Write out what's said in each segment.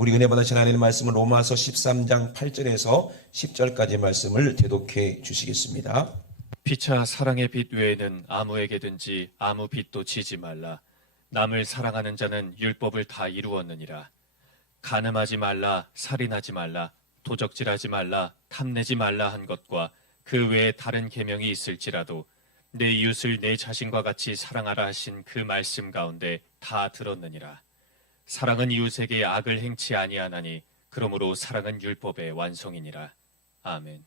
우리 은혜 받으신 하나님의 말씀은 로마서 13장 8절에서 10절까지 말씀을 대독해 주시겠습니다. 피차 사랑의 빛 외에는 아무에게든지 아무 빛도 지지 말라. 남을 사랑하는 자는 율법을 다 이루었느니라. 간음하지 말라, 살인하지 말라, 도적질하지 말라, 탐내지 말라 한 것과 그 외에 다른 계명이 있을지라도 내 이웃을 내 자신과 같이 사랑하라 하신 그 말씀 가운데 다 들었느니라. 사랑은 이웃에게 악을 행치 아니하나니 그러므로 사랑은 율법의 완성이니라. 아멘.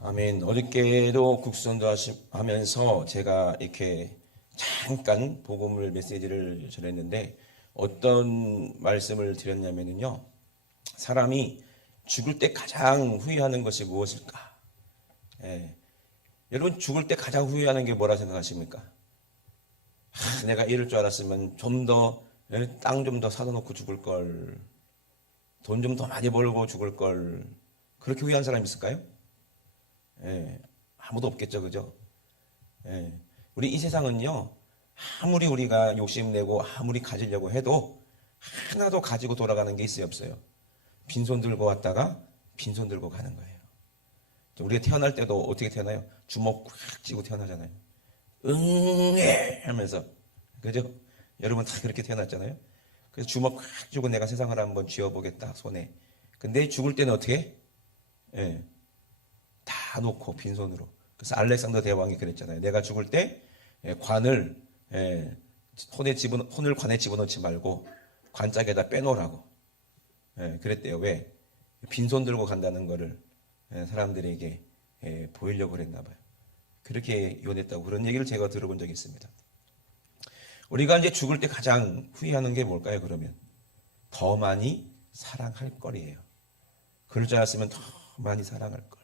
아멘. 어저께도 국선도 하면서 제가 이렇게 잠깐 복음을 메시지를 전했는데 어떤 말씀을 드렸냐면요. 사람이 죽을 때 가장 후회하는 것이 무엇일까? 여러분 죽을 때 가장 후회하는 게 뭐라 생각하십니까? 내가 이럴 줄 알았으면 좀 더 땅 좀 더 사다 놓고 죽을 걸, 돈 좀 더 많이 벌고 죽을 걸, 그렇게 후회한 사람 있을까요? 아무도 없겠죠, 그죠? 우리 이 세상은요, 아무리 우리가 욕심내고 아무리 가지려고 해도 하나도 가지고 돌아가는 게 있어요, 없어요? 빈손 들고 왔다가 빈손 들고 가는 거예요. 우리가 태어날 때도 어떻게 태어나요? 주먹 꽉 쥐고 태어나잖아요. 응애 하면서, 그죠? 여러분 다 그렇게 태어났잖아요. 그래서 주먹 꽉 쥐고 내가 세상을 한번 쥐어보겠다, 손에. 근데 죽을 때는 어떻게 해? 다 놓고 빈손으로. 그래서 알렉산더 대왕이 그랬잖아요. 내가 죽을 때 관을 손을 관에 집어넣지 말고 관짝에다 빼놓으라고. 그랬대요. 왜? 빈손 들고 간다는 거를 사람들에게 보이려고 그랬나 봐요. 그렇게 요원했다고 그런 얘기를 제가 들어본 적이 있습니다. 우리가 이제 죽을 때 가장 후회하는 게 뭘까요? 그러면 더 많이 사랑할 거리예요. 그럴 줄 알았으면 더 많이 사랑할 걸.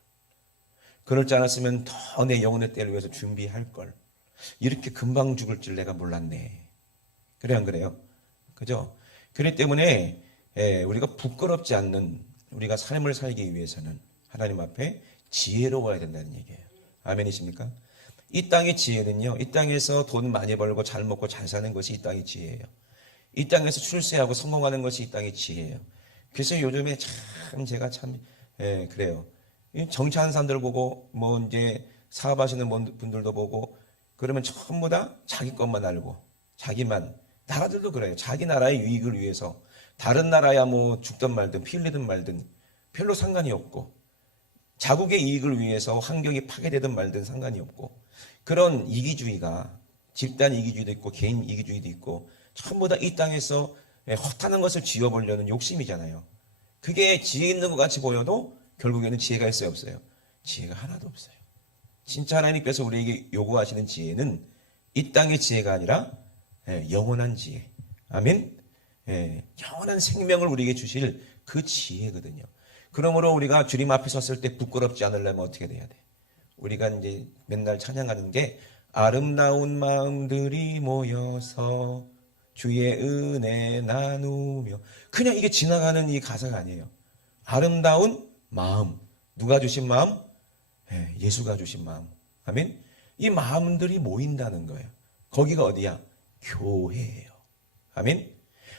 그럴 줄 알았으면 더 내 영혼의 때를 위해서 준비할 걸. 이렇게 금방 죽을 줄 내가 몰랐네. 그래 안 그래요? 그죠? 그렇기 때문에 우리가 부끄럽지 않는 우리가 삶을 살기 위해서는 하나님 앞에 지혜로워야 된다는 얘기예요. 아멘이십니까? 이 땅의 지혜는요, 이 땅에서 돈 많이 벌고 잘 먹고 잘 사는 것이 이 땅의 지혜예요. 이 땅에서 출세하고 성공하는 것이 이 땅의 지혜예요. 그래서 요즘에 참 제가 참 그래요. 정치하는 사람들 보고 뭐 이제 사업하시는 분들도 보고 그러면 전부 다 자기 것만 알고 자기만, 나라들도 그래요. 자기 나라의 유익을 위해서 다른 나라야 뭐 죽든 말든 피 흘리든 말든 별로 상관이 없고 자국의 이익을 위해서 환경이 파괴되든 말든 상관이 없고 그런 이기주의가 집단 이기주의도 있고 개인 이기주의도 있고 전부 다 이 땅에서 헛하는 것을 지어보려는 욕심이잖아요. 그게 지혜 있는 것 같이 보여도 결국에는 지혜가 있어요, 없어요? 지혜가 하나도 없어요. 진짜 하나님께서 우리에게 요구하시는 지혜는 이 땅의 지혜가 아니라 영원한 지혜. 아멘? 영원한 생명을 우리에게 주실 그 지혜거든요. 그러므로 우리가 주님 앞에 섰을 때 부끄럽지 않으려면 어떻게 돼야 돼? 우리가 이제 맨날 찬양하는 게 아름다운 마음들이 모여서 주의 은혜 나누며, 그냥 이게 지나가는 이 가사가 아니에요. 아름다운 마음. 누가 주신 마음? 예수가 주신 마음. 아멘? 이 마음들이 모인다는 거예요. 거기가 어디야? 교회예요. 아멘?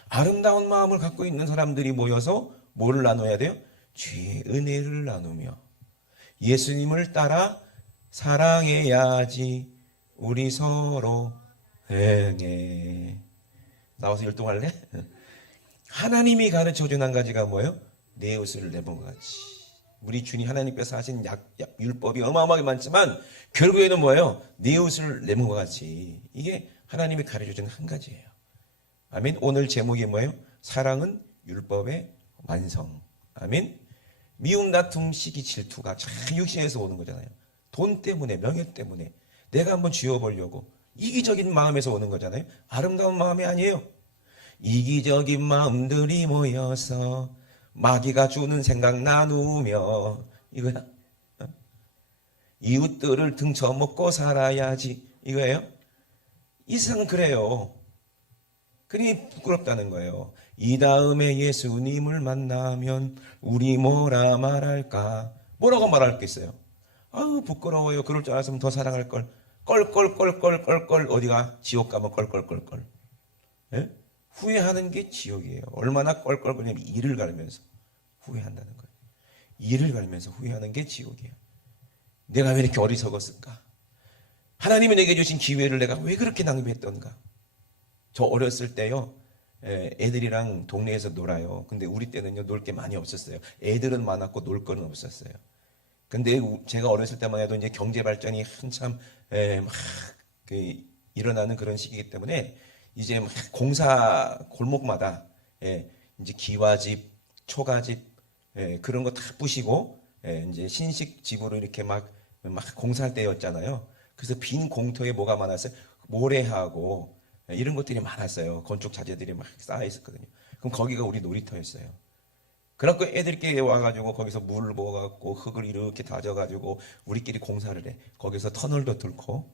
아름다운 마음을 갖고 있는 사람들이 모여서 뭐를 나눠야 돼요? 주의 은혜를 나누며 예수님을 따라 사랑해야지 우리 서로 행해. 나와서 율동할래? 하나님이 가르쳐준 한 가지가 뭐예요? 내 이웃을 내 몸과 같이. 우리 주님 하나님께서 하신 율법이 어마어마하게 많지만 결국에는 뭐예요? 내 이웃을 내 몸과 같이. 이게 하나님이 가르쳐준 한 가지예요. 아멘. 오늘 제목이 뭐예요? 사랑은 율법의 완성. 아멘. 미움, 다툼, 시기, 질투가 참 육신에서 오는 거잖아요. 돈 때문에, 명예 때문에 내가 한번 쥐어보려고 이기적인 마음에서 오는 거잖아요. 아름다운 마음이 아니에요. 이기적인 마음들이 모여서 마귀가 주는 생각 나누며, 이거야. 이웃들을 등쳐먹고 살아야지, 이거예요. 이 세상은 그래요. 그러니 부끄럽다는 거예요. 이 다음에 예수님을 만나면 우리 뭐라 말할까? 뭐라고 말할 게 있어요? 아우 부끄러워요. 그럴 줄 알았으면 더 사랑할 걸. 껄껄껄껄껄껄. 어디가? 지옥 가면 껄껄껄껄. 예? 후회하는 게 지옥이에요. 얼마나 껄껄거리냐면 이를 갈면서 후회한다는 거예요. 이를 갈면서 후회하는 게 지옥이에요. 내가 왜 이렇게 어리석었을까? 하나님이 내게 주신 기회를 내가 왜 그렇게 낭비했던가? 저 어렸을 때요, 애들이랑 동네에서 놀아요. 근데 우리 때는요, 놀 게 많이 없었어요. 애들은 많았고 놀 거는 없었어요. 근데 제가 어렸을 때만 해도 이제 경제 발전이 한참 막 일어나는 그런 시기이기 때문에 이제 막 공사 골목마다 이제 기와집, 초가집 그런 거 다 부시고 이제 신식 집으로 이렇게 막 공사할 때였잖아요. 그래서 빈 공터에 뭐가 많았어요? 모래하고 이런 것들이 많았어요. 건축 자재들이 막 쌓여 있었거든요. 그럼 거기가 우리 놀이터였어요. 그래갖고 애들끼리 와가지고 거기서 물을 부어갖고 흙을 이렇게 다져가지고 우리끼리 공사를 해. 거기서 터널도 뚫고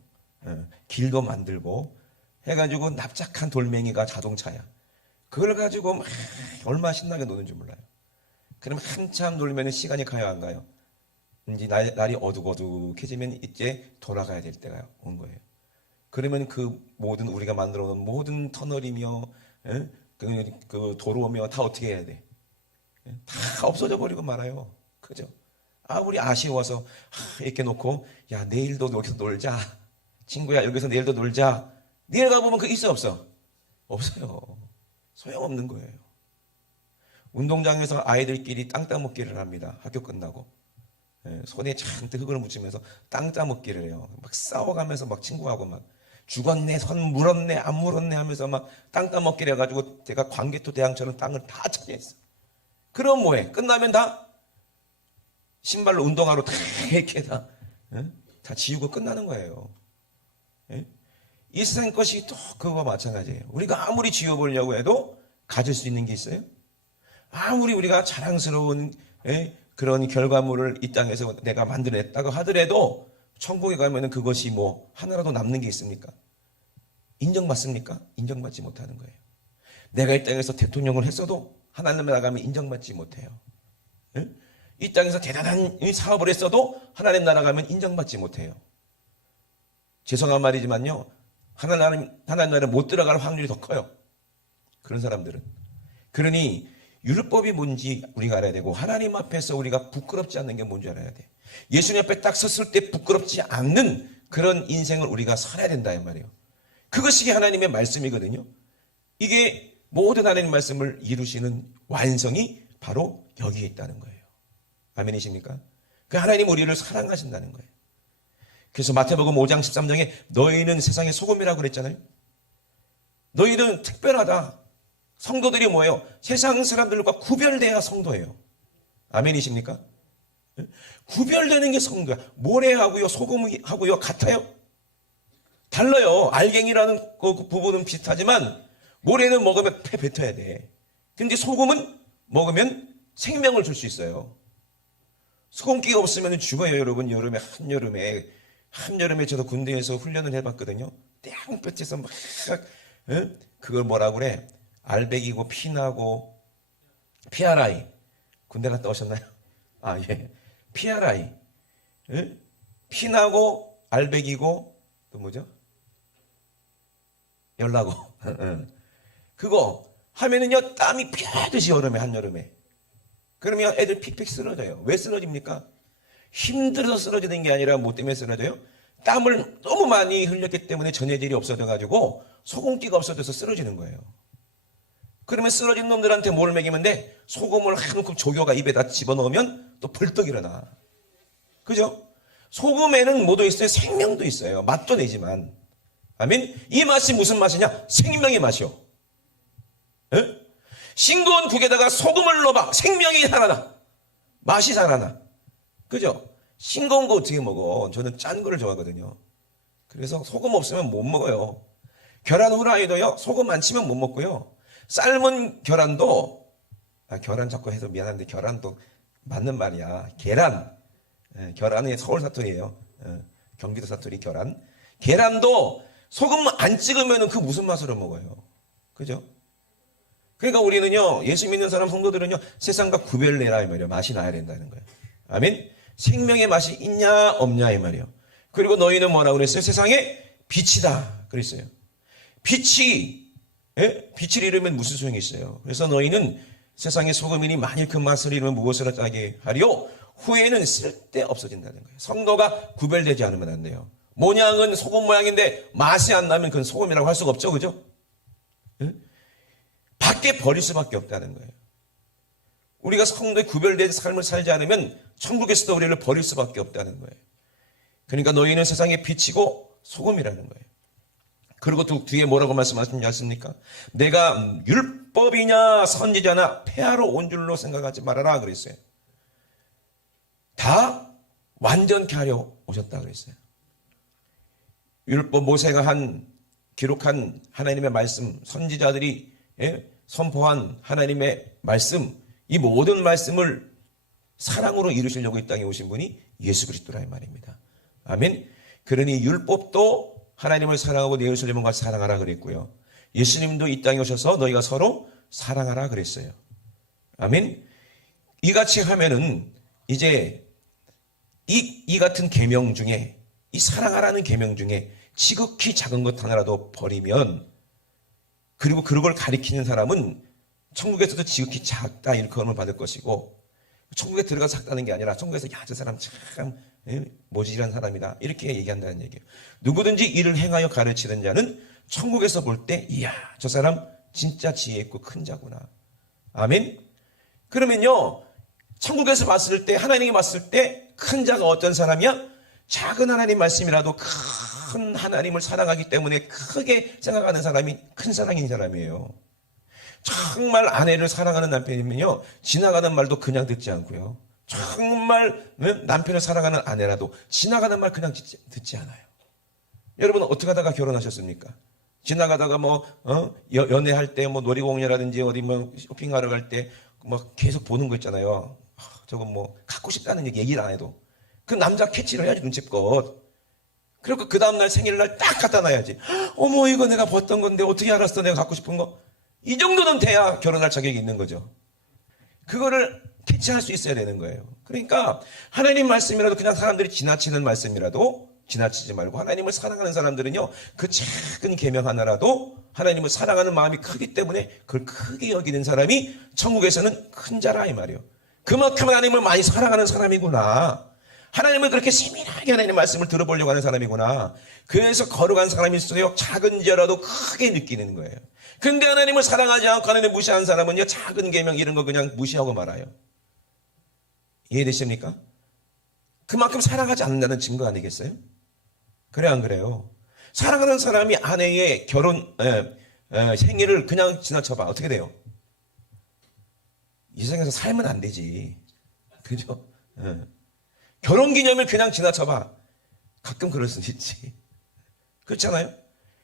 길도 만들고 해가지고 납작한 돌멩이가 자동차야. 그걸 가지고 막 얼마나 신나게 노는지 몰라요. 그럼 한참 놀면 시간이 가요, 안 가요? 이제 날이 어둑어둑해지면 이제 돌아가야 될 때가 온 거예요. 그러면 그 모든 우리가 만들어 놓은 모든 터널이며 그 도로며 다 어떻게 해야 돼? 다 없어져 버리고 말아요. 그죠? 우리 아쉬워서 이렇게 놓고 야 내일도 여기서 놀자. 친구야 여기서 내일도 놀자. 내일 가보면 그게 있어 없어? 없어요. 소용없는 거예요. 운동장에서 아이들끼리 땅 따먹기를 합니다. 학교 끝나고. 손에 잔뜩 흙을 묻히면서 땅 따먹기를 해요. 막 싸워가면서 막 친구하고 막 죽었네, 손 물었네, 안 물었네 하면서 막 땅 따먹기를 해가지고 제가 광개토 대왕처럼 땅을 다 차지했어. 그럼 뭐해? 끝나면 다 신발로 운동화로 다 이렇게 다 지우고 끝나는 거예요. 이 세상 것이 또 그거와 마찬가지예요. 우리가 아무리 지워보려고 해도 가질 수 있는 게 있어요? 아무리 우리가 자랑스러운 그런 결과물을 이 땅에서 내가 만들어냈다고 하더라도 천국에 가면 그것이 뭐 하나라도 남는 게 있습니까? 인정받습니까? 인정받지 못하는 거예요. 내가 이 땅에서 대통령을 했어도 하나님에 나가면 인정받지 못해요. 이 땅에서 대단한 사업을 했어도 하나님 나라 가면 인정받지 못해요. 죄송한 말이지만요. 하나님 나라에 못 들어갈 확률이 더 커요. 그런 사람들은. 그러니 율법이 뭔지 우리가 알아야 되고 하나님 앞에서 우리가 부끄럽지 않는 게 뭔지 알아야 돼. 예수님 앞에 딱 섰을 때 부끄럽지 않는 그런 인생을 우리가 살아야 된다 이 말이에요. 그것이 하나님의 말씀이거든요. 이게 모든 하나님 말씀을 이루시는 완성이 바로 여기에 있다는 거예요. 아멘이십니까? 그 하나님 우리를 사랑하신다는 거예요. 그래서 마태복음 5장 13장에 너희는 세상의 소금이라고 그랬잖아요. 너희는 특별하다. 성도들이 뭐예요? 세상 사람들과 구별돼야 성도예요. 아멘이십니까? 구별되는 게 성도야. 모래하고요, 소금하고요, 같아요? 달라요. 알갱이라는 그 부분은 비슷하지만 모래는 먹으면 폐 뱉어야 돼. 근데 소금은 먹으면 생명을 줄 수 있어요. 소금기가 없으면 죽어요, 여러분. 한여름에 저도 군대에서 훈련을 해봤거든요. 땡볕에서 막 그걸 뭐라고 그래? 알배기고 피나고 PRI 군대 갔다 오셨나요? 예. PRI 피나고 알배기고 또 뭐죠? 열나고 그거 하면은요 땀이 펴듯이 한여름에 그러면 애들 픽픽 쓰러져요. 왜 쓰러집니까? 힘들어서 쓰러지는 게 아니라 뭐 때문에 쓰러져요? 땀을 너무 많이 흘렸기 때문에 전해질이 없어져가지고 소금기가 없어져서 쓰러지는 거예요. 그러면 쓰러진 놈들한테 뭘 먹이면 돼? 소금을 한 움큼 조교가 입에다 집어넣으면 또 벌떡 일어나. 그죠? 소금에는 뭐도 있어요? 생명도 있어요. 맛도 내지만. 아멘? 이 맛이 무슨 맛이냐? 생명의 맛이요. 싱거운 국에다가 소금을 넣어봐. 생명이 살아나. 맛이 살아나. 그죠? 싱거운 거 어떻게 먹어? 저는 짠 거를 좋아하거든요. 그래서 소금 없으면 못 먹어요. 계란 후라이도요, 소금 안 치면 못 먹고요. 삶은 계란도, 계란 자꾸 해서 미안한데 계란도 맞는 말이야. 계란이 서울 사투리예요. 경기도 사투리 계란. 계란도 소금 안 찍으면 그 무슨 맛으로 먹어요? 그죠? 그러니까 우리는요, 예수 믿는 사람 성도들은요, 세상과 구별내라 이 말이에요. 맛이 나야 된다는 거예요. 아멘? 생명의 맛이 있냐 없냐 이 말이에요. 그리고 너희는 뭐라고 그랬어요? 세상의 빛이다 그랬어요. 빛이 빛을 잃으면 무슨 소용이 있어요? 그래서 너희는 세상의 소금이니 만일 그 맛을 잃으면 무엇을 하게 하리요? 후에는 쓸데 없어진다는 거예요. 성도가 구별되지 않으면 안 돼요. 모양은 소금 모양인데 맛이 안 나면 그건 소금이라고 할 수가 없죠. 그죠? 밖에 버릴 수밖에 없다는 거예요. 우리가 성도의 구별된 삶을 살지 않으면 천국에서도 우리를 버릴 수밖에 없다는 거예요. 그러니까 너희는 세상의 빛이고 소금이라는 거예요. 그리고 뒤에 뭐라고 말씀하시지 않습니까? 내가 율법이냐 선지자나 폐하러 온 줄로 생각하지 말아라 그랬어요. 다 완전케 하려 오셨다 그랬어요. 율법 모세가 기록한 하나님의 말씀, 선지자들이 선포한 하나님의 말씀, 이 모든 말씀을 사랑으로 이루시려고 이 땅에 오신 분이 예수 그리스도라 이 말입니다. 아멘. 그러니 율법도 하나님을 사랑하고 내 이웃을 같이 사랑하라 그랬고요. 예수님도 이 땅에 오셔서 너희가 서로 사랑하라 그랬어요. 아멘. 이같이 하면은 이제 이 같은 계명 중에, 이 사랑하라는 계명 중에 지극히 작은 것 하나라도 버리면, 그리고 그걸 가리키는 사람은 천국에서도 지극히 작다 이렇게 언을 받을 것이고, 천국에 들어가서 작다는 게 아니라 천국에서 야, 저 사람 참 모질한 사람이다 이렇게 얘기한다는 얘기예요. 누구든지 이를 행하여 가르치는 자는 천국에서 볼 때 이야, 저 사람 진짜 지혜 있고 큰 자구나. 아멘. 그러면요, 천국에서 봤을 때, 하나님이 봤을 때 큰 자가 어떤 사람이야? 작은 하나님 말씀이라도 큰 하나님을 사랑하기 때문에 크게 생각하는 사람이 큰 사랑인 사람이에요. 정말 아내를 사랑하는 남편이면요, 지나가는 말도 그냥 듣지 않고요. 정말 남편을 사랑하는 아내라도 지나가는 말 그냥 듣지 않아요. 여러분 어떻게 하다가 결혼하셨습니까? 지나가다가 연애할 때 놀이공원이라든지 어디 쇼핑하러 갈 때 계속 보는 거 있잖아요. 저거 갖고 싶다는 얘기를 안 해도 그 남자 캐치를 해야지, 눈치껏. 그리고 그 다음날 생일날 딱 갖다 놔야지. 어머, 이거 내가 봤던 건데 어떻게 알았어, 내가 갖고 싶은 거. 이 정도는 돼야 결혼할 자격이 있는 거죠. 그거를 캐치할 수 있어야 되는 거예요. 그러니까 하나님 말씀이라도 그냥 사람들이 지나치는 말씀이라도 지나치지 말고, 하나님을 사랑하는 사람들은요, 그 작은 계명 하나라도 하나님을 사랑하는 마음이 크기 때문에 그걸 크게 여기는 사람이 천국에서는 큰 자라 이 말이에요. 그만큼 하나님을 많이 사랑하는 사람이구나. 하나님을 그렇게 세밀하게 하나님의 말씀을 들어보려고 하는 사람이구나. 그래서 거룩한 사람일수록 작은 죄라도 크게 느끼는 거예요. 근데 하나님을 사랑하지 않고 하나님을 무시하는 사람은요, 작은 계명 이런 거 그냥 무시하고 말아요. 이해되십니까? 그만큼 사랑하지 않는다는 증거 아니겠어요? 그래 안 그래요? 사랑하는 사람이 아내의 생일을 그냥 지나쳐봐. 어떻게 돼요? 이 세상에서 살면 안 되지. 그죠? 결혼기념일 그냥 지나쳐봐. 가끔 그럴 수 있지. 그렇잖아요?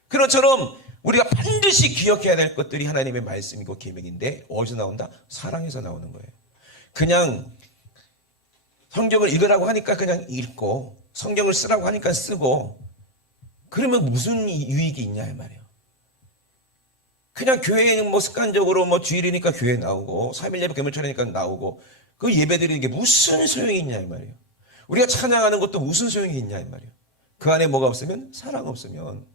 그것처럼 우리가 반드시 기억해야 될 것들이 하나님의 말씀이고 계명인데 어디서 나온다? 사랑에서 나오는 거예요. 그냥 성경을 읽으라고 하니까 그냥 읽고, 성경을 쓰라고 하니까 쓰고, 그러면 무슨 유익이 있냐 이 말이에요. 그냥 교회는 습관적으로 주일이니까 교회 나오고, 3일 예배 금요일이니까 나오고, 그 예배 드리는 게 무슨 소용이 있냐 이 말이에요. 우리가 찬양하는 것도 무슨 소용이 있냐 이 말이에요. 그 안에 뭐가 없으면, 사랑 없으면,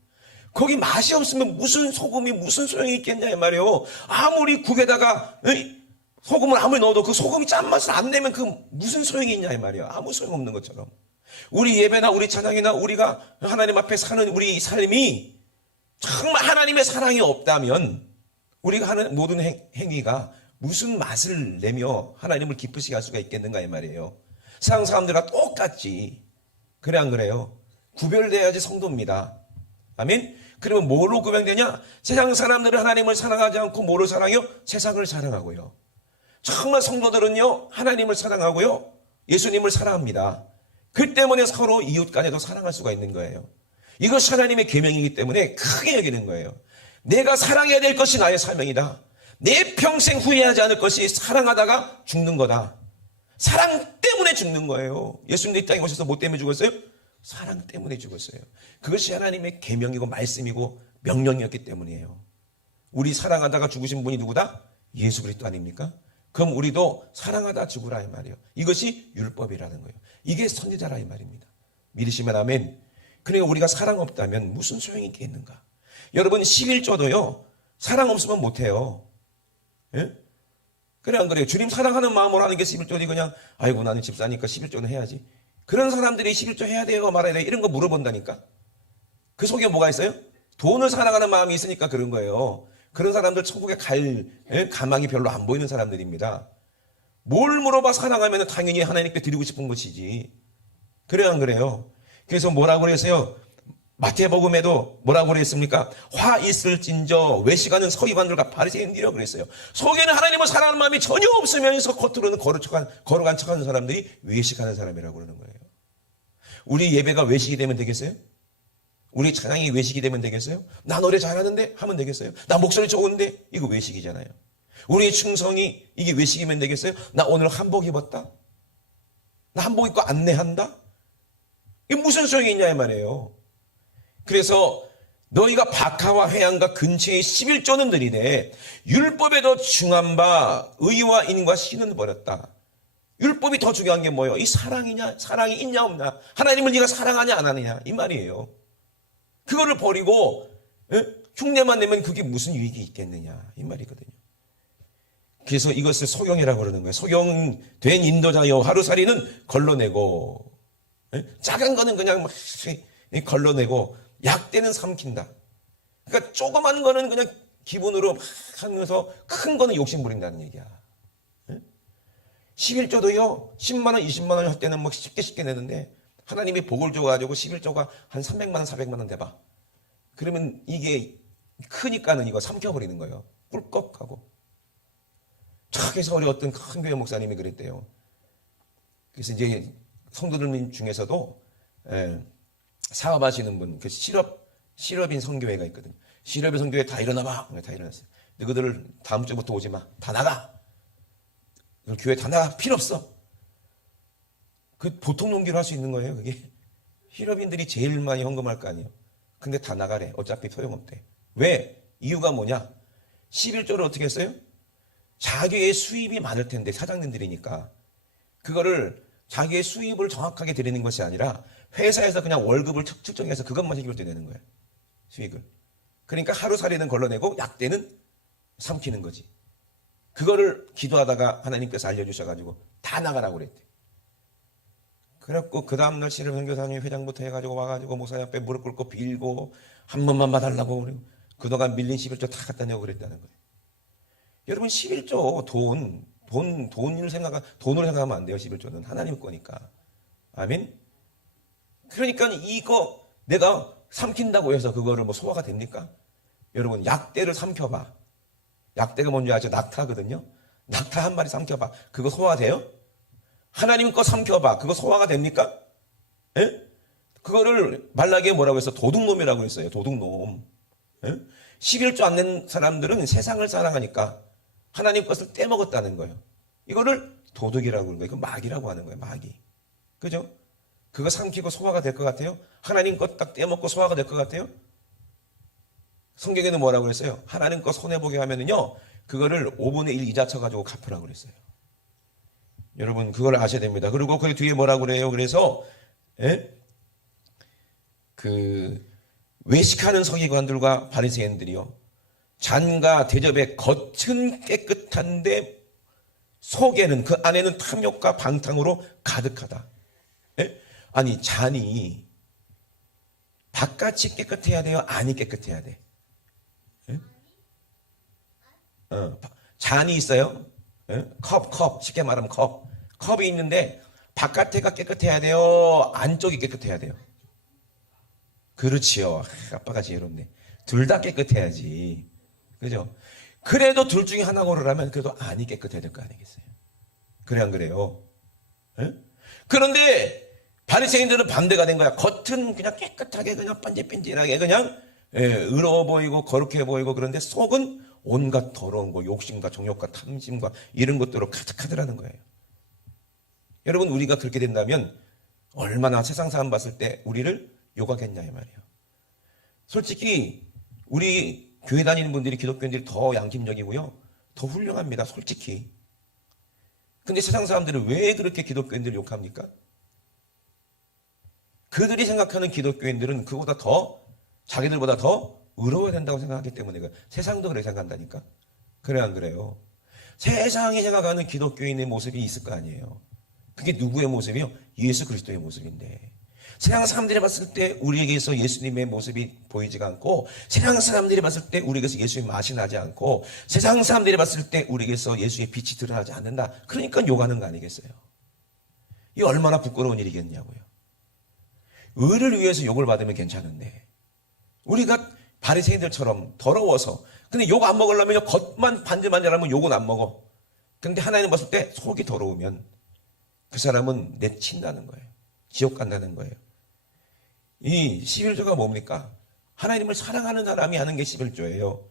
거기 맛이 없으면 무슨 소금이 무슨 소용이 있겠냐 이 말이에요. 아무리 국에다가 소금을 아무리 넣어도 그 소금이 짠맛을 안 내면 그 무슨 소용이 있냐 이 말이에요. 아무 소용없는 것처럼 우리 예배나 우리 찬양이나 우리가 하나님 앞에 사는 우리 삶이 정말 하나님의 사랑이 없다면 우리가 하는 모든 행위가 무슨 맛을 내며 하나님을 기쁘시게 할 수가 있겠는가 이 말이에요. 세상 사람들과 똑같지. 그래 안 그래요? 구별돼야지 성도입니다. 아멘. 그러면 뭐로 구별되냐? 세상 사람들은 하나님을 사랑하지 않고 뭐를 사랑해요? 세상을 사랑하고요. 정말 성도들은요, 하나님을 사랑하고요, 예수님을 사랑합니다. 그 때문에 서로 이웃 간에도 사랑할 수가 있는 거예요. 이것이 하나님의 계명이기 때문에 크게 여기는 거예요. 내가 사랑해야 될 것이 나의 사명이다. 내 평생 후회하지 않을 것이 사랑하다가 죽는 거다. 사랑 때문에 죽는 거예요. 예수님도 이 땅에 오셔서 뭐 때문에 죽었어요? 사랑 때문에 죽었어요. 그것이 하나님의 계명이고 말씀이고 명령이었기 때문이에요. 우리 사랑하다가 죽으신 분이 누구다? 예수 그리스도 아닙니까? 그럼 우리도 사랑하다 죽으라 이 말이에요. 이것이 율법이라는 거예요. 이게 선지자라 이 말입니다. 믿으시면 아멘. 그러니까 우리가 사랑 없다면 무슨 소용이 있겠는가? 여러분 11조도요. 사랑 없으면 못해요. 예? 그래 안 그래요? 주님 사랑하는 마음으로 하는 게 11조니 그냥 아이고 나는 집사니까 11조는 해야지. 그런 사람들이 11조 해야 돼요 말아야 돼요 이런 거 물어본다니까. 그 속에 뭐가 있어요? 돈을 사랑하는 마음이 있으니까 그런 거예요. 그런 사람들 천국에 갈 가망이 별로 안 보이는 사람들입니다. 뭘 물어봐 사랑하면 당연히 하나님께 드리고 싶은 것이지. 그래요 안 그래요? 그래서 뭐라고 그랬어요? 마태복음에도 뭐라고 그랬습니까? 화 있을진저 외식하는 서기관들과 바리새인들이라고 그랬어요. 속에는 하나님을 사랑하는 마음이 전혀 없으면서 겉으로는 걸어간 척하는 사람들이 외식하는 사람이라고 그러는 거예요. 우리 예배가 외식이 되면 되겠어요? 우리 찬양이 외식이 되면 되겠어요? 나 노래 잘하는데 하면 되겠어요? 나 목소리 좋은데 이거 외식이잖아요. 우리의 충성이 이게 외식이면 되겠어요? 나 오늘 한복 입었다? 나 한복 입고 안내한다? 이게 무슨 소용이 있냐 이 말이에요. 그래서 너희가 박하와 회양과 근처의 11조는 들이되 율법에 더 중한 바 의와 인과 신은 버렸다. 율법이 더 중요한 게 뭐예요? 이 사랑이냐? 사랑이 있냐 없냐? 하나님을 네가 사랑하냐 안 하느냐? 이 말이에요. 그거를 버리고 흉내만 내면 그게 무슨 유익이 있겠느냐 이 말이거든요. 그래서 이것을 소경이라고 그러는 거예요. 소경된 인도자여 하루살이는 걸러내고 작은 거는 그냥 막 걸러내고 약대는 삼킨다. 그러니까 조그만 거는 그냥 기분으로 막 하면서 큰 거는 욕심 부린다는 얘기야. 11조도요 10만 원 20만 원 할 때는 막 쉽게 내는데 하나님이 복을 줘가지고 11조가 한 300만 원 400만 원 돼봐. 그러면 이게 크니까는 이거 삼켜버리는 거예요. 꿀꺽하고. 저기 서울에 어떤 큰 교회 목사님이 그랬대요. 그래서 이제 성도들 중에서도 사업하시는 분, 그 실업인 성교회가 있거든요. 실업인 성교회 다 일어나봐. 다 일어났어요. 너희들 다음 주부터 오지 마. 다 나가. 교회 다 나가. 필요 없어. 그 보통 농기로 할 수 있는 거예요, 그게. 실업인들이 제일 많이 헌금할 거 아니에요. 근데 다 나가래. 어차피 소용없대. 왜? 이유가 뭐냐? 11조를 어떻게 했어요? 자기의 수입이 많을 텐데, 사장님들이니까. 그거를 자기의 수입을 정확하게 드리는 것이 아니라 회사에서 그냥 월급을 측정해서 그것만 해결돼 내는 거예요. 수익을. 그러니까 하루살이는 걸러내고 약대는 삼키는 거지. 그거를 기도하다가 하나님께서 알려주셔가지고 다 나가라고 그랬대. 그래갖고 그 다음날 신임 선교사님이 회장부터 해가지고 와가지고 목사님 앞에 무릎 꿇고 빌고 한 번만 봐달라고 그리고 그동안 밀린 11조 다 갖다 내고 그랬다는 거예요. 여러분 11조 돈으로 생각하면 안 돼요. 11조는 하나님 거니까. 아멘. 그러니까 이거 내가 삼킨다고 해서 그거를 뭐 소화가 됩니까? 여러분 약대를 삼켜봐. 약대가 뭔지 아죠? 낙타거든요. 낙타 한 마리 삼켜봐. 그거 소화돼요? 하나님 거 삼켜봐. 그거 소화가 됩니까? 예? 그거를 말라기에 뭐라고 해서 도둑놈이라고 했어요. 도둑놈. 예? 11조 안 낸 사람들은 세상을 사랑하니까 하나님 것을 떼먹었다는 거예요. 이거를 도둑이라고 하는 거예요. 그 마귀라고 하는 거예요. 마귀. 그죠? 그거 삼키고 소화가 될 것 같아요? 하나님 것 딱 떼먹고 소화가 될 것 같아요? 성경에는 뭐라고 했어요? 하나님 거 손해보게 하면은요, 그거를 5분의 1 이자 쳐가지고 갚으라고 그랬어요. 여러분, 그걸 아셔야 됩니다. 그리고 그 뒤에 뭐라고 그래요? 그래서, 외식하는 서기관들과 바리새인들이요, 잔과 대접의 겉은 깨끗한데 속에는 그 안에는 탐욕과 방탕으로 가득하다. 아니 잔이 바깥이 깨끗해야 돼요? 안이 깨끗해야 돼? 잔이 있어요. 컵 쉽게 말하면 컵이 있는데 바깥에가 깨끗해야 돼요? 안쪽이 깨끗해야 돼요? 그렇지요. 아빠가 지혜롭네. 둘 다 깨끗해야지. 그죠? 그래도 둘 중에 하나 고르라면 그래도 안이 깨끗해야 될 거 아니겠어요? 그래 안 그래요? 그런데 바리새인들은 반대가 된 거야. 겉은 그냥 깨끗하게 그냥 반질반질하게 그냥 의로워 보이고 거룩해 보이고 그런데 속은 온갖 더러운 거, 욕심과 정욕과 탐심과 이런 것들로 가득하더라는 거예요. 여러분 우리가 그렇게 된다면 얼마나 세상 사람 봤을 때 우리를 욕하겠냐 이 말이에요. 솔직히 우리 교회 다니는 분들이 기독교인들이 더 양심적이고요. 더 훌륭합니다. 솔직히. 근데 세상 사람들은 왜 그렇게 기독교인들을 욕합니까? 그들이 생각하는 기독교인들은 그보다 더 자기들보다 더 의로워야 된다고 생각하기 때문에 세상도 그렇게 생각한다니까. 그래 안 그래요? 세상이 생각하는 기독교인의 모습이 있을 거 아니에요. 그게 누구의 모습이요? 예수 그리스도의 모습인데 세상 사람들이 봤을 때 우리에게서 예수님의 모습이 보이지가 않고 세상 사람들이 봤을 때 우리에게서 예수의 맛이 나지 않고 세상 사람들이 봤을 때 우리에게서 예수의 빛이 드러나지 않는다. 그러니까 욕하는 거 아니겠어요? 이 얼마나 부끄러운 일이겠냐고요. 의를 위해서 욕을 받으면 괜찮은데 우리가 바리새인들처럼 더러워서 근데 욕 안 먹으려면 겉만 반질반질하면 욕은 안 먹어. 근데 하나님 봤을 때 속이 더러우면 그 사람은 내친다는 거예요. 지옥 간다는 거예요. 이 11조가 뭡니까? 하나님을 사랑하는 사람이 하는 게 11조예요.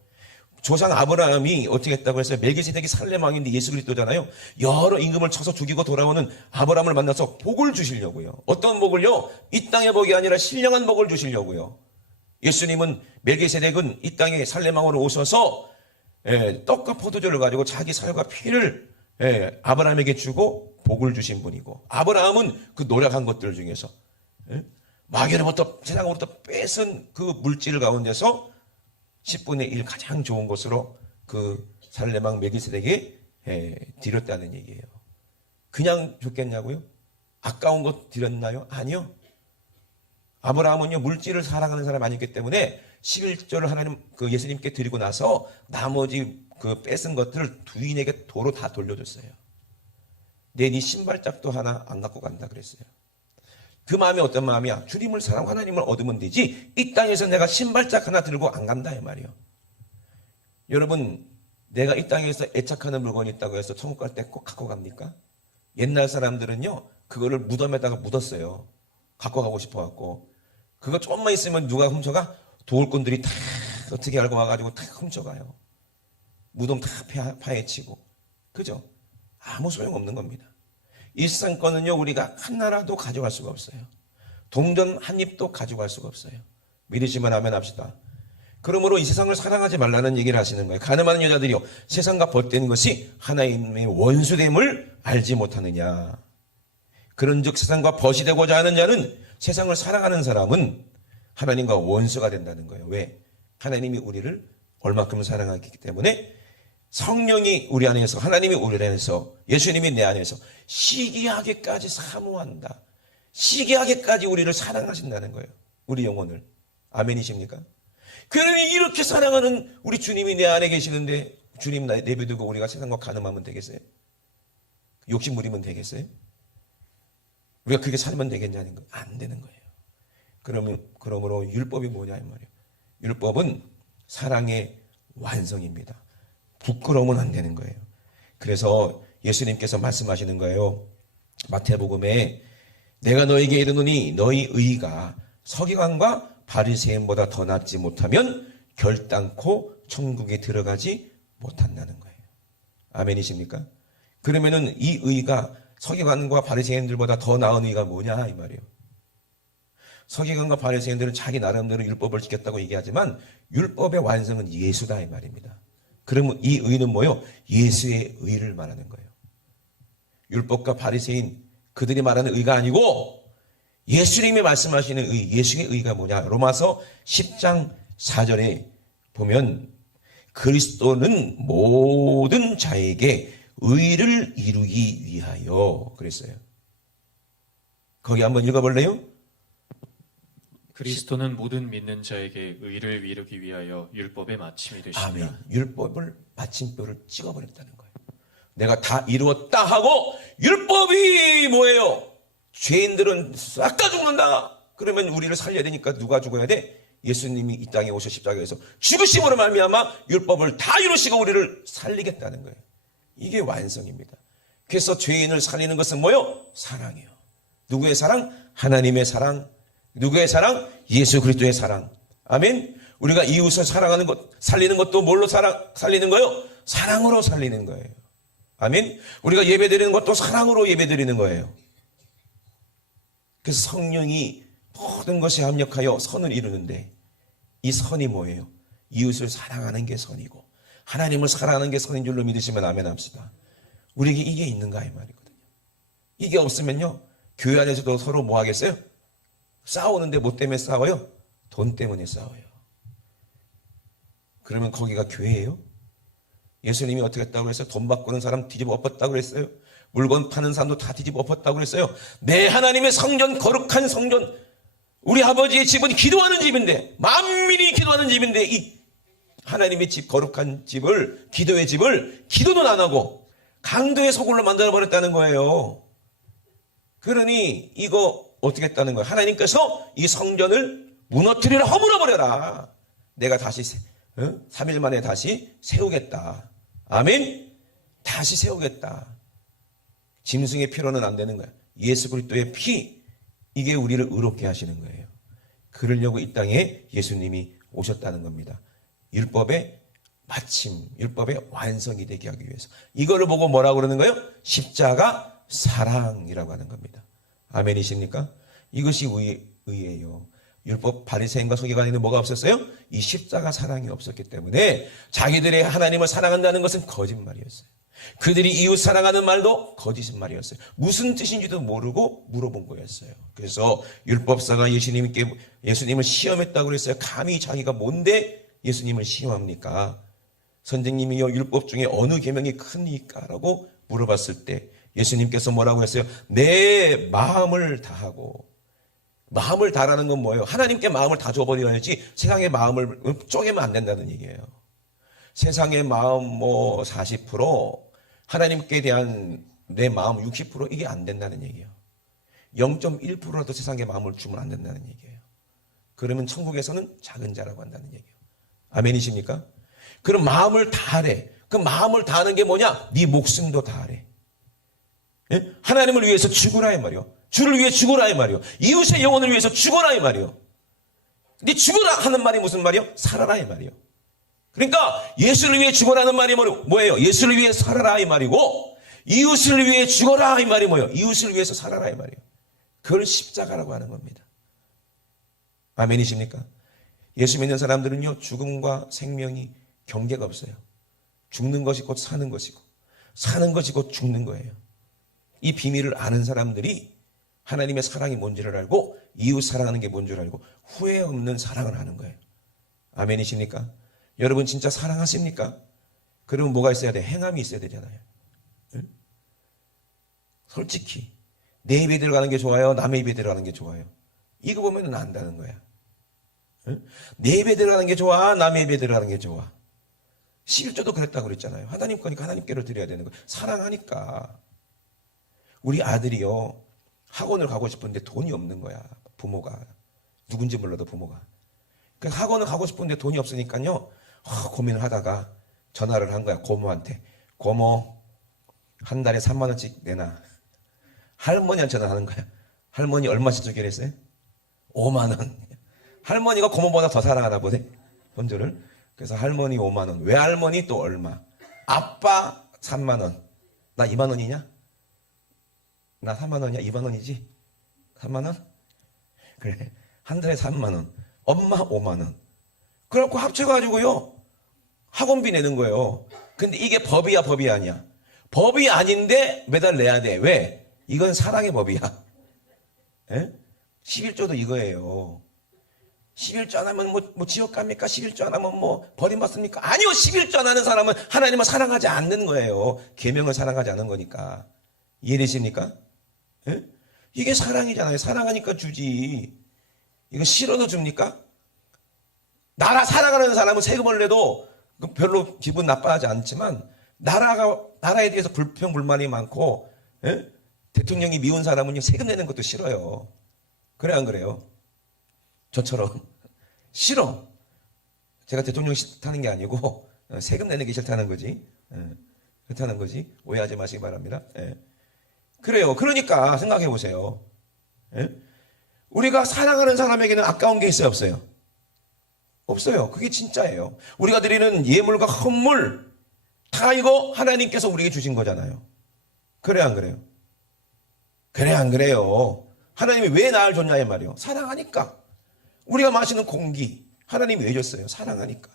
조상 아브라함이 어떻게 했다고 했어요? 멜기세덱이 살렘 왕인데 예수 그리스도잖아요. 여러 임금을 쳐서 죽이고 돌아오는 아브라함을 만나서 복을 주시려고요. 어떤 복을요? 이 땅의 복이 아니라 신령한 복을 주시려고요. 예수님은 멜기세덱은 이 땅에 살렘 왕으로 오셔서 떡과 포도주를 가지고 자기 살과 피를 아브라함에게 주고 복을 주신 분이고 아브라함은 그 노력한 것들 중에서 마귀로부터 세상으로부터 뺏은 그 물질 가운데서 10분의 1 가장 좋은 것으로 그 살렘왕 멜기세덱이 드렸다는 얘기예요. 그냥 줬겠냐고요? 아까운 것 드렸나요? 아니요. 아브라함은요 물질을 사랑하는 사람이 아니기 때문에 11조를 하나님 그 예수님께 드리고 나서 나머지 그 뺏은 것들을 두인에게 도로 다 돌려줬어요. 네 신발짝도 하나 안 갖고 간다 그랬어요. 그 마음이 어떤 마음이야? 주님을 사랑하고 하나님을 얻으면 되지 이 땅에서 내가 신발짝 하나 들고 안 간다 이 말이요. 여러분 내가 이 땅에서 애착하는 물건이 있다고 해서 천국 갈 때 꼭 갖고 갑니까? 옛날 사람들은요 그거를 무덤에다가 묻었어요. 갖고 가고 싶어갖고 그거 조금만 있으면 누가 훔쳐가? 도울꾼들이 다 어떻게 알고 와가지고 다 훔쳐가요. 무덤 다 파헤치고 그죠? 아무 소용없는 겁니다. 이 세상 거는요 우리가 하나라도 가져갈 수가 없어요. 동전 한 입도 가져갈 수가 없어요. 믿으시면 아멘 합시다. 그러므로 이 세상을 사랑하지 말라는 얘기를 하시는 거예요. 가늠하는 여자들이요 세상과 벗된 것이 하나님의 원수됨을 알지 못하느냐. 그런즉 세상과 벗이 되고자 하는 자는 세상을 사랑하는 사람은 하나님과 원수가 된다는 거예요. 왜? 하나님이 우리를 얼마큼 사랑하기 때문에 성령이 우리 안에서 하나님이 우리 안에서 예수님이 내 안에서 시기하게까지 사모한다. 시기하게까지 우리를 사랑하신다는 거예요. 우리 영혼을. 아멘이십니까? 그러니 이렇게 사랑하는 우리 주님이 내 안에 계시는데 주님 내비두고 우리가 세상과 가늠하면 되겠어요? 욕심 부리면 되겠어요? 우리가 그렇게 살면 되겠냐는 거. 안 되는 거예요. 그러므로 율법이 뭐냐 이 말이에요. 율법은 사랑의 완성입니다. 부끄러우면 안 되는 거예요. 그래서 예수님께서 말씀하시는 거예요. 마태복음에 내가 너에게 이르노니 너희 의가 서기관과 바리새인보다 더 낫지 못하면 결단코 천국에 들어가지 못한다는 거예요. 아멘이십니까? 그러면은 이 의가 서기관과 바리새인들보다 더 나은 의가 뭐냐 이 말이에요. 서기관과 바리새인들은 자기 나름대로 율법을 지켰다고 얘기하지만 율법의 완성은 예수다 이 말입니다. 그러면 이 의는 뭐요? 예수의 의를 말하는 거예요. 율법과 바리새인 그들이 말하는 의가 아니고 예수님이 말씀하시는 의, 예수의 의가 뭐냐? 로마서 10장 4절에 보면 그리스도는 모든 자에게 의를 이루기 위하여 그랬어요. 거기 한번 읽어볼래요? 그리스도는 모든 믿는 자에게 의를 이루기 위하여 율법의 마침이 되시니라. 아멘. 율법을 마침표를 찍어버렸다는 거예요. 내가 다 이루었다 하고 율법이 뭐예요? 죄인들은 싹 다 죽는다. 그러면 우리를 살려야 되니까 누가 죽어야 돼? 예수님이 이 땅에 오셔 십자가에서 죽으심으로 말미암아 율법을 다 이루시고 우리를 살리겠다는 거예요. 이게 완성입니다. 그래서 죄인을 살리는 것은 뭐예요? 사랑이에요. 누구의 사랑? 하나님의 사랑. 누구의 사랑? 예수 그리스도의 사랑. 아멘. 우리가 이웃을 사랑하는 것, 살리는 것도 뭘로 살리는 거예요? 사랑으로 살리는 거예요. 아멘. 우리가 예배드리는 것도 사랑으로 예배드리는 거예요. 그래서 성령이 모든 것에 합력하여 선을 이루는데 이 선이 뭐예요? 이웃을 사랑하는 게 선이고 하나님을 사랑하는 게 선인 줄로 믿으시면 아멘 합시다. 우리에게 이게 있는가 이 말이거든요. 이게 없으면요 교회 안에서도 서로 뭐 하겠어요? 싸우는데 뭐 때문에 싸워요? 돈 때문에 싸워요. 그러면 거기가 교회예요? 예수님이 어떻게 했다고 그랬어요? 돈 바꾸는 사람 뒤집어 엎었다고 그랬어요. 물건 파는 사람도 다 뒤집어 엎었다고 그랬어요. 내 하나님의 성전, 거룩한 성전, 우리 아버지의 집은 기도하는 집인데, 만민이 기도하는 집인데, 이 하나님의 집, 거룩한 집을, 기도의 집을 기도는 안 하고 강도의 소굴로 만들어버렸다는 거예요. 그러니 이거 어떻게 했다는 거예요? 하나님께서 이 성전을 무너뜨리라, 허물어버려라. 내가 다시 3일 만에 다시 세우겠다. 아멘. 다시 세우겠다. 짐승의 피로는 안 되는 거야. 예수 그리스도의 피, 이게 우리를 의롭게 하시는 거예요. 그러려고 이 땅에 예수님이 오셨다는 겁니다. 율법의 마침, 율법의 완성이 되게 하기 위해서. 이거를 보고 뭐라고 그러는 거예요? 십자가 사랑이라고 하는 겁니다. 아멘이십니까? 이것이 의예요. 율법 바리새인과 서기관에는 뭐가 없었어요? 이 십자가 사랑이 없었기 때문에 자기들의 하나님을 사랑한다는 것은 거짓말이었어요. 그들이 이웃 사랑하는 말도 거짓말이었어요. 무슨 뜻인지도 모르고 물어본 거였어요. 그래서 율법사가 예수님을 시험했다고 그랬어요. 감히 자기가 뭔데 예수님을 시험합니까? 선생님이여, 율법 중에 어느 계명이 크니까? 라고 물어봤을 때 예수님께서 뭐라고 했어요? 내 마음을 다하고. 마음을 다라는 건 뭐예요? 하나님께 마음을 다 줘버려야지 세상의 마음을 쪼개면 안 된다는 얘기예요. 세상의 마음 40%, 하나님께 대한 내 마음 60%, 이게 안 된다는 얘기예요. 0.1%라도 세상의 마음을 주면 안 된다는 얘기예요. 그러면 천국에서는 작은 자라고 한다는 얘기예요. 아멘이십니까? 그럼 마음을 다하래. 그 마음을 다하는 게 뭐냐? 네 목숨도 다하래. 예? 하나님을 위해서 죽으라 이 말이요. 주를 위해 죽으라 이 말이요. 이웃의 영혼을 위해서 죽어라 이 말이요. 근데 죽으라 하는 말이 무슨 말이요? 살아라 이 말이요. 그러니까 예수를 위해 죽어라는 말이 뭐예요? 예수를 위해 살아라 이 말이고, 이웃을 위해 죽어라 이 말이 뭐예요? 이웃을 위해서 살아라 이 말이에요. 그걸 십자가라고 하는 겁니다. 아멘이십니까? 예수 믿는 사람들은요, 죽음과 생명이 경계가 없어요. 죽는 것이 곧 사는 것이고, 사는 것이 곧 죽는 거예요. 이 비밀을 아는 사람들이 하나님의 사랑이 뭔지를 알고, 이웃 사랑하는 게 뭔지를 알고, 후회 없는 사랑을 하는 거예요. 아멘이십니까? 여러분 진짜 사랑하십니까? 그러면 뭐가 있어야 돼? 행함이 있어야 되잖아요. 응? 솔직히 내 입에 들어가는 게 좋아요? 남의 입에 들어가는 게 좋아요? 이거 보면 안다는 거야. 응? 내 입에 들어가는 게 좋아? 남의 입에 들어가는 게 좋아? 11조도 그랬다고 그랬잖아요. 하나님 거니까 하나님께로 드려야 되는 거예요. 사랑하니까. 우리 아들이요, 학원을 가고 싶은데 돈이 없는 거야. 부모가. 누군지 몰라도 부모가. 그 학원을 가고 싶은데 돈이 없으니까요, 고민을 하다가 전화를 한 거야. 고모한테. 고모, 한 달에 3만 원씩 내놔. 할머니한테 전화하는 거야. 할머니 얼마씩 주기로 했어요? 5만 원. 할머니가 고모보다 더 사랑하나 보네, 손주를. 그래서 할머니 5만 원. 외할머니 또 얼마. 아빠 3만 원. 나 2만 원이냐? 나 3만 원이야? 2만 원이지? 3만 원? 그래. 한 달에 3만 원. 엄마 5만 원. 그래갖고 합쳐가지고요, 학원비 내는 거예요. 근데 이게 법이야, 법이 아니야? 법이 아닌데 매달 내야 돼. 왜? 이건 사랑의 법이야. 예? 11조도 이거예요. 11조 안 하면 뭐 지옥 갑니까? 11조 안 하면 뭐 버림받습니까? 아니요. 11조 안 하는 사람은 하나님을 사랑하지 않는 거예요. 계명을 사랑하지 않는 거니까. 이해되십니까? 예? 이게 사랑이잖아요. 사랑하니까 주지. 이거 싫어도 줍니까? 나라 사랑하는 사람은 세금을 내도 별로 기분 나빠하지 않지만, 나라에 대해서 불평불만이 많고, 예? 대통령이 미운 사람은요, 세금 내는 것도 싫어요. 그래 안 그래요? 저처럼 싫어. 제가 대통령 싫다는 게 아니고 세금 내는 게 싫다는 거지. 그렇다는 거지. 오해하지 마시기 바랍니다. 그래요. 그러니까 생각해 보세요. 우리가 사랑하는 사람에게는 아까운 게 있어요, 없어요? 없어요. 그게 진짜예요. 우리가 드리는 예물과 헌물 다 이거 하나님께서 우리에게 주신 거잖아요. 그래 안 그래요? 그래 안 그래요? 하나님이 왜 나를 줬냐 이 말이에요. 사랑하니까. 우리가 마시는 공기 하나님이 왜 줬어요? 사랑하니까.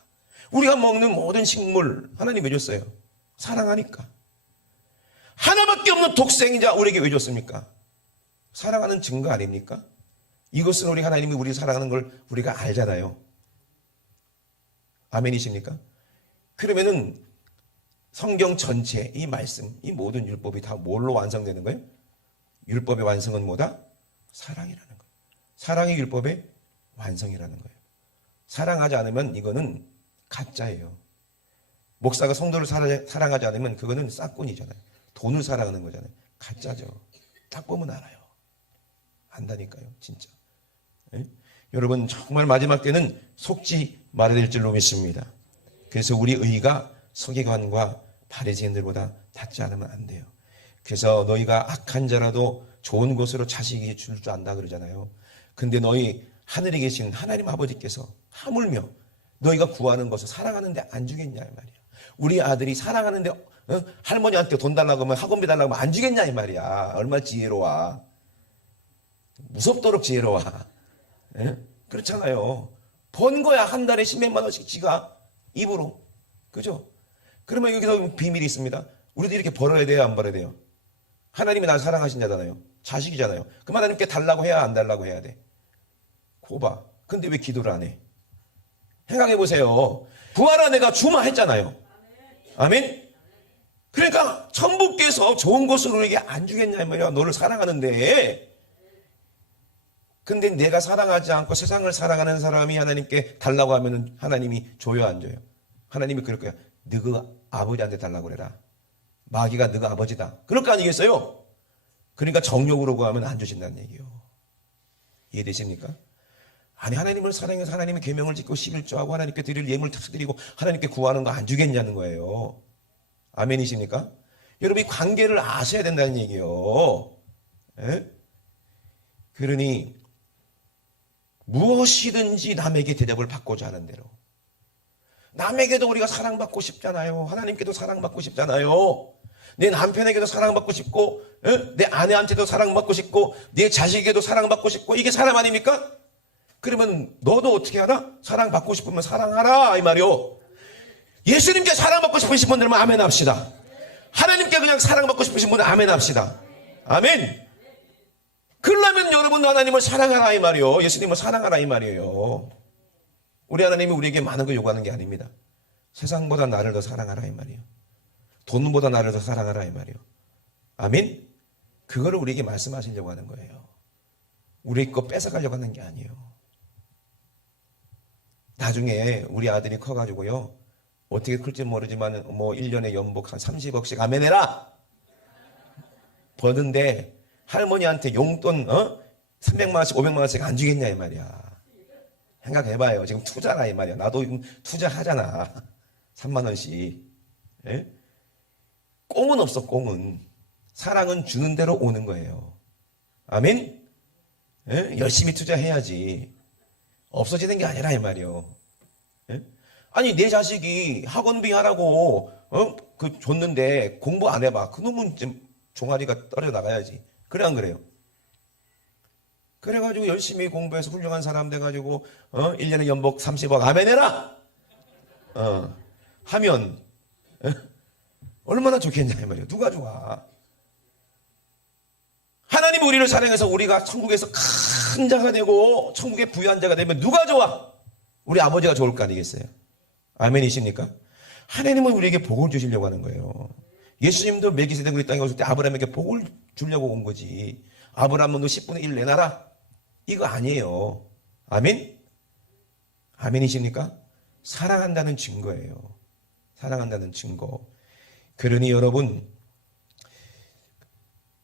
우리가 먹는 모든 식물 하나님이 왜 줬어요? 사랑하니까. 하나밖에 없는 독생자 우리에게 왜 줬습니까? 사랑하는 증거 아닙니까? 이것은 우리 하나님이 우리 사랑하는 걸 우리가 알잖아요. 아멘이십니까? 그러면은 성경 전체 이 말씀, 이 모든 율법이 다 뭘로 완성되는 거예요? 율법의 완성은 뭐다? 사랑이라는 거예요. 사랑이 율법의 완성이라는 거예요. 사랑하지 않으면 이거는 가짜예요. 목사가 성도를 사랑하지 않으면 그거는 싹꾼이잖아요. 돈을 사랑하는 거잖아요. 가짜죠. 딱 보면 알아요. 안다니까요, 진짜. 예? 여러분, 정말 마지막 때는 속지 말아야 될 줄로 믿습니다. 그래서 우리 의가 서기관과 바리새인들보다 닿지 않으면 안 돼요. 그래서 너희가 악한 자라도 좋은 곳으로 자식이 줄 줄 안다 그러잖아요. 근데 너희 하늘에 계신 하나님 아버지께서 하물며 너희가 구하는 것을 사랑하는데 안 주겠냐 이 말이야. 우리 아들이 사랑하는데 할머니한테 돈 달라고 하면 학원비 달라고 하면 안 주겠냐 이 말이야. 얼마나 지혜로워. 무섭도록 지혜로워. 예? 그렇잖아요. 번 거야. 한 달에 10몇만 원씩 지가 입으로. 그죠? 그러면 여기서 비밀이 있습니다. 우리도 이렇게 벌어야 돼요, 안 벌어야 돼요? 하나님이 날 사랑하신 자잖아요. 자식이잖아요. 그럼 하나님께 달라고 해야 안 달라고 해야 돼? 고봐. 근데 왜 기도를 안 해? 생각해 보세요. 부활한 애가 주마 했잖아요. 아멘? 그러니까 천부께서 좋은 것으로 우리에게 안 주겠냐 이 말이야. 너를 사랑하는데. 근데 내가 사랑하지 않고 세상을 사랑하는 사람이 하나님께 달라고 하면 하나님이 줘요, 안 줘요? 하나님이 그럴 거야. 너가 아버지한테 달라고 그래라. 마귀가 너가 아버지다. 그럴 거 아니겠어요? 그러니까 정욕으로 구하면 안 주신다는 얘기요. 이해되십니까? 아니, 하나님을 사랑해서 하나님의 계명을 지키고 11조하고 하나님께 드릴 예물 다 드리고 하나님께 구하는 거 안 주겠냐는 거예요. 아멘이십니까? 여러분, 이 관계를 아셔야 된다는 얘기요. 예? 그러니 무엇이든지 남에게 대접을 받고자 하는 대로. 남에게도 우리가 사랑받고 싶잖아요. 하나님께도 사랑받고 싶잖아요. 내 남편에게도 사랑받고 싶고, 내 아내한테도 사랑받고 싶고, 내 자식에게도 사랑받고 싶고, 이게 사람 아닙니까? 그러면 너도 어떻게 하나? 사랑받고 싶으면 사랑하라 이 말이요. 예수님께 사랑받고 싶으신 분들은 아멘 합시다. 하나님께 그냥 사랑받고 싶으신 분은 아멘 합시다. 아멘. 그러려면 여러분 하나님을 사랑하라 이 말이요. 예수님을 사랑하라 이 말이에요. 우리 하나님이 우리에게 많은 걸 요구하는 게 아닙니다. 세상보다 나를 더 사랑하라 이 말이에요. 돈보다 나를 더 사랑하라 이 말이에요. 아멘. 그거를 우리에게 말씀하시려고 하는 거예요. 우리 거 뺏어가려고 하는 게 아니에요. 나중에 우리 아들이 커가지고요. 어떻게 클지 모르지만 뭐 1년에 연복 한 30억씩 아멘 해라. 버는데 할머니한테 용돈 300만 원씩 500만 원씩 안 주겠냐 이 말이야. 생각해봐요. 지금 투자라 이 말이야. 나도 투자하잖아. 3만 원씩. 예? 꽁은 없어, 꽁은. 사랑은 주는 대로 오는 거예요. 아멘? 예? 열심히 투자해야지. 없어지는 게 아니라 이 말이요. 예? 아니, 내 자식이 학원비 하라고 줬는데 공부 안 해봐. 그놈은 좀 종아리가 떨어져 나가야지. 그래 안 그래요? 그래가지고 열심히 공부해서 훌륭한 사람 돼가지고 1년에 연복 30억 아멘 해라. 하면 얼마나 좋겠냐 이 말이에요. 누가 좋아? 하나님이 우리를 사랑해서 우리가 천국에서 큰 자가 되고 천국의 부유한 자가 되면 누가 좋아? 우리 아버지가 좋을 거 아니겠어요? 아멘이십니까? 하나님은 우리에게 복을 주시려고 하는 거예요. 예수님도 멜기세덱 땅에 오실 때 아브라함에게 복을 주려고 온 거지. 아브라함은 너 10분의 1 내놔라. 이거 아니에요. 아멘? 아멘이십니까? 사랑한다는 증거예요. 사랑한다는 증거. 그러니 여러분,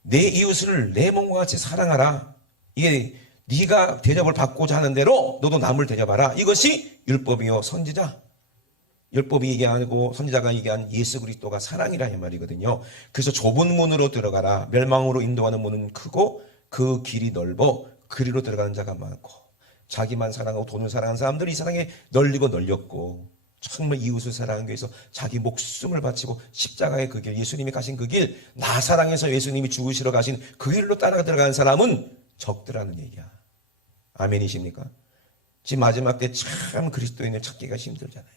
내 이웃을 내 몸과 같이 사랑하라. 이게 네가 대접을 받고자 하는 대로 너도 남을 대접하라. 이것이 율법이요 선지자. 율법이 얘기하고 선지자가 얘기한 예수 그리스도가 사랑이라 이 말이거든요. 그래서 좁은 문으로 들어가라. 멸망으로 인도하는 문은 크고 그 길이 넓어 그리로 들어가는 자가 많고 자기만 사랑하고 돈을 사랑하는 사람들이 이 세상에 널리고 널렸고 정말 이웃을 사랑하기 위해서 자기 목숨을 바치고 십자가의 그 길, 예수님이 가신 그 길, 나 사랑해서 예수님이 죽으시러 가신 그 길로 따라 들어가는 사람은 적더라는 얘기야. 아멘이십니까? 지금 마지막 때 참 그리스도인을 찾기가 힘들잖아요.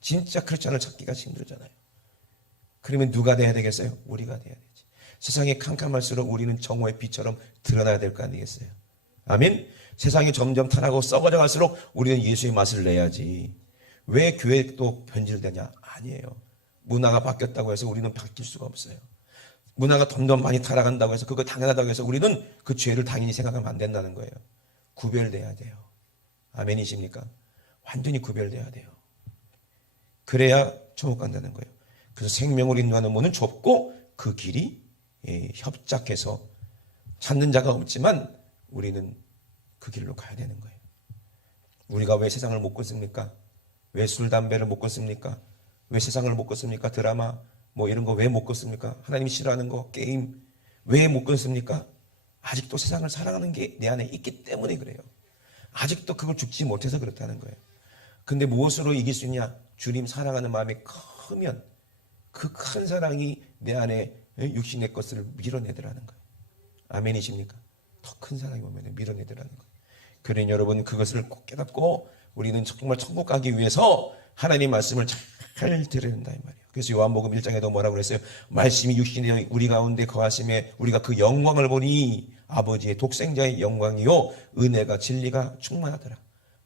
진짜 크리스찬을 찾기가 힘들잖아요. 그러면 누가 돼야 되겠어요? 우리가 돼야 되지. 세상이 캄캄할수록 우리는 정오의 빛처럼 드러나야 될 거 아니겠어요? 아멘? 세상이 점점 타락하고 썩어져 갈수록 우리는 예수의 맛을 내야지. 왜 교회도 변질되냐? 아니에요. 문화가 바뀌었다고 해서 우리는 바뀔 수가 없어요. 문화가 점점 많이 타락한다고 해서 그거 당연하다고 해서 우리는 그 죄를 당연히 생각하면 안 된다는 거예요. 구별돼야 돼요. 아멘이십니까? 완전히 구별돼야 돼요. 그래야 천국 간다는 거예요. 그래서 생명을 인도하는 문은 좁고 그 길이 협착해서 찾는 자가 없지만 우리는 그 길로 가야 되는 거예요. 우리가 왜 세상을 못 끊습니까? 왜 술, 담배를 못 끊습니까? 왜 세상을 못 끊습니까? 드라마 뭐 이런 거 왜 못 끊습니까? 하나님이 싫어하는 거, 게임 왜 못 끊습니까? 아직도 세상을 사랑하는 게 내 안에 있기 때문에 그래요. 아직도 그걸 죽지 못해서 그렇다는 거예요. 근데 무엇으로 이길 수 있냐? 주님 사랑하는 마음이 크면 그 큰 사랑이 내 안에 육신의 것을 밀어내더라는 거예요. 아멘이십니까? 더 큰 사랑이 오면 밀어내더라는 거예요. 그러니 여러분 그것을 꼭 깨닫고 우리는 정말 천국 가기 위해서 하나님 말씀을 잘 들어야 된다 이 말이에요. 그래서 요한복음 1장에도 뭐라고 그랬어요? 말씀이 육신이 우리 가운데 거하심에 우리가 그 영광을 보니 아버지의 독생자의 영광이요 은혜가 진리가 충만하더라.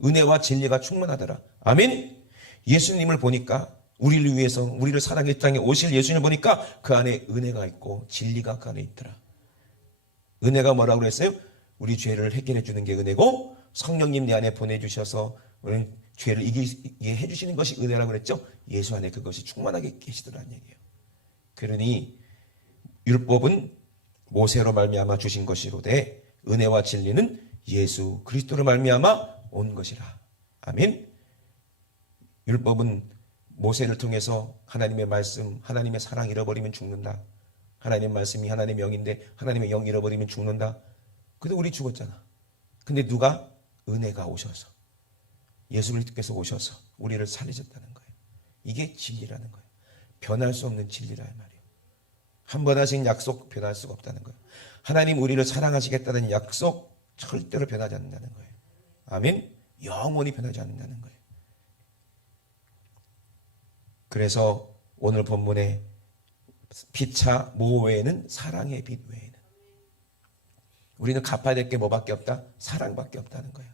은혜와 진리가 충만하더라. 아멘. 예수님을 보니까 우리를 위해서 우리를 사랑해 이 땅에 오실 예수님을 보니까 그 안에 은혜가 있고 진리가 그 안에 있더라. 은혜가 뭐라고 그랬어요? 우리 죄를 해결해 주는 게 은혜고 성령님 내 안에 보내주셔서 우리 죄를 이기게 해주시는 것이 은혜라고 그랬죠. 예수 안에 그것이 충만하게 계시더라는 얘기예요. 그러니 율법은 모세로 말미암아 주신 것이로되 은혜와 진리는 예수 그리스도로 말미암아 온 것이라. 아멘. 율법은 모세를 통해서 하나님의 말씀, 하나님의 사랑 잃어버리면 죽는다. 하나님의 말씀이 하나님의 영인데 하나님의 영 잃어버리면 죽는다. 근데 우리 죽었잖아. 근데 누가? 은혜가 오셔서 예수 그리스도께서 오셔서 우리를 살리셨다는 거예요. 이게 진리라는 거예요. 변할 수 없는 진리라 말이에요. 한 번 하신 약속 변할 수가 없다는 거예요. 하나님 우리를 사랑하시겠다는 약속 절대로 변하지 않는다는 거예요. 아멘. 영원히 변하지 않는다는 거예요. 그래서 오늘 본문에 피차 모 외에는 사랑의 빛 외에는 우리는 갚아야 될 게 뭐밖에 없다? 사랑밖에 없다는 거야.